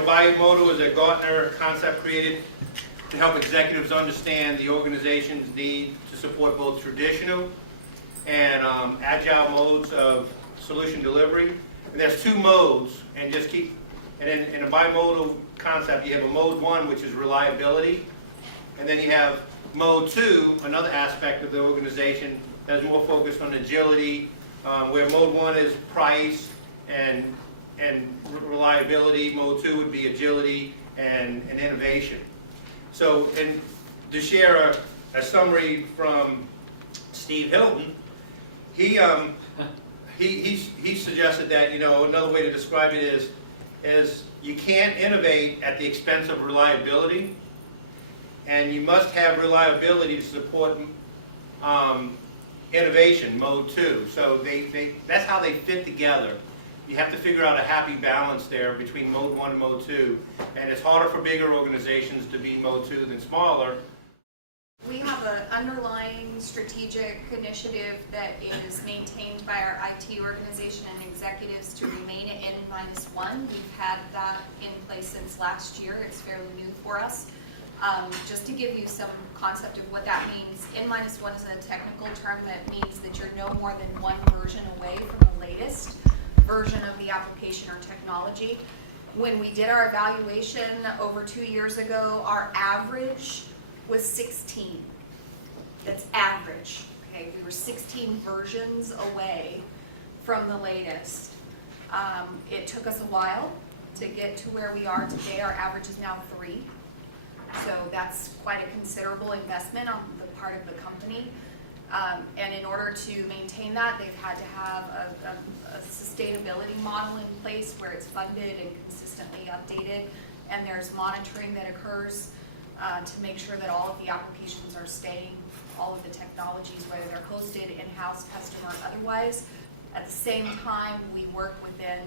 BiModal is a Gartner concept created to help executives understand the organization's need to support both traditional and agile modes of solution delivery. And there's two modes, and in a BiModal concept, you have a mode 1, which is reliability, and then you have mode 2, another aspect of the organization that's more focused on agility, where mode 1 is price and reliability. Mode 2 would be agility and innovation. So, and to share a summary from Steve Hilton, he suggested that another way to describe it is you can't innovate at the expense of reliability, and you must have reliability to support innovation, mode 2. So that's how they fit together. You have to figure out a happy balance there between mode 1 and mode 2, and it's harder for bigger organizations to be mode 2 than smaller. We have an underlying strategic initiative that is maintained by our IT organization and executives to remain at N-1. We've had that in place since last year. It's fairly new for us. Just to give you some concept of what that means, N-1 is a technical term that means that you're no more than one version away from the latest version of the application or technology. When we did our evaluation over 2 years ago, our average was 16. That's average. Okay, we were 16 versions away from the latest. It took us a while to get to where we are today. Our average is now 3. So that's quite a considerable investment on the part of the company. And in order to maintain that, they've had to have a sustainability model in place where it's funded and consistently updated, and there's monitoring that occurs to make sure that all of the applications are staying, all of the technologies, whether they're hosted, in-house, customer, otherwise. At the same time, we work within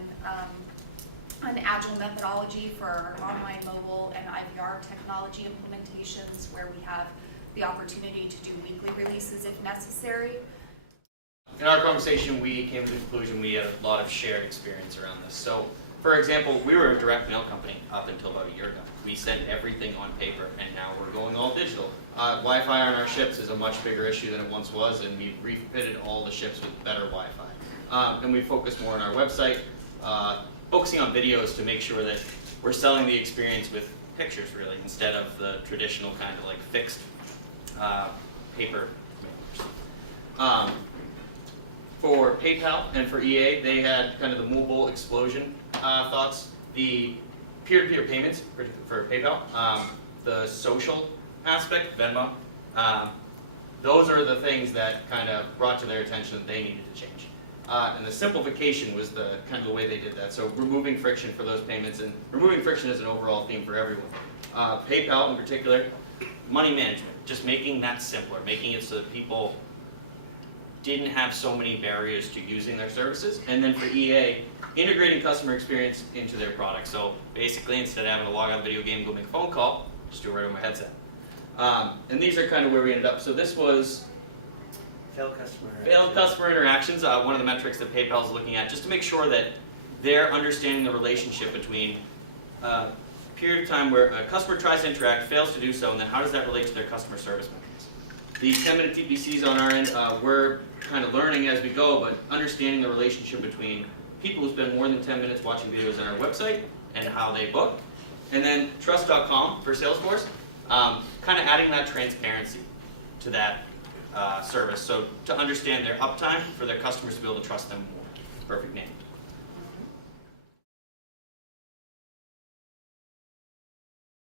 an agile methodology for our online, mobile, and IVR technology implementations, where we have the opportunity to do weekly releases if necessary. In our conversation, we came to the conclusion we had a lot of shared experience around this. So, for example, we were a direct mail company up until about a year ago. We sent everything on paper, and now we're going all digital. Wi-Fi on our ships is a much bigger issue than it once was, and we've refitted all the ships with better Wi-Fi. And we focus more on our website, focusing on videos to make sure that we're selling the experience with pictures, really, instead of the traditional kind of like fixed paper mailers. For PayPal and for EA, they had kind of the mobile explosion thoughts. The peer-to-peer payments for PayPal, the social aspect, Venmo, those are the things that kind of brought to their attention that they needed to change. And the simplification was the kind of the way they did that. So removing friction for those payments, and removing friction is an overall theme for everyone. PayPal in particular, money management, just making that simpler, making it so that people didn't have so many barriers to using their services. And then for EA, integrating customer experience into their product. So basically, instead of having to log on a video game and go make a phone call, just do it right on my headset. And these are kind of where we ended up. So this was Failed customer interactions, one of the metrics that PayPal is looking at, just to make sure that they're understanding the relationship between a period of time where a customer tries to interact, fails to do so, and then how does that relate to their customer service metrics. The 10-minute TPCs on our end, we're kind of learning as we go, but understanding the relationship between people who spend more than 10 minutes watching videos on our website and how they book. And then trust.com for Salesforce, kind of adding that transparency to that service, so to understand their uptime for their customers to be able to trust them more. Perfect name.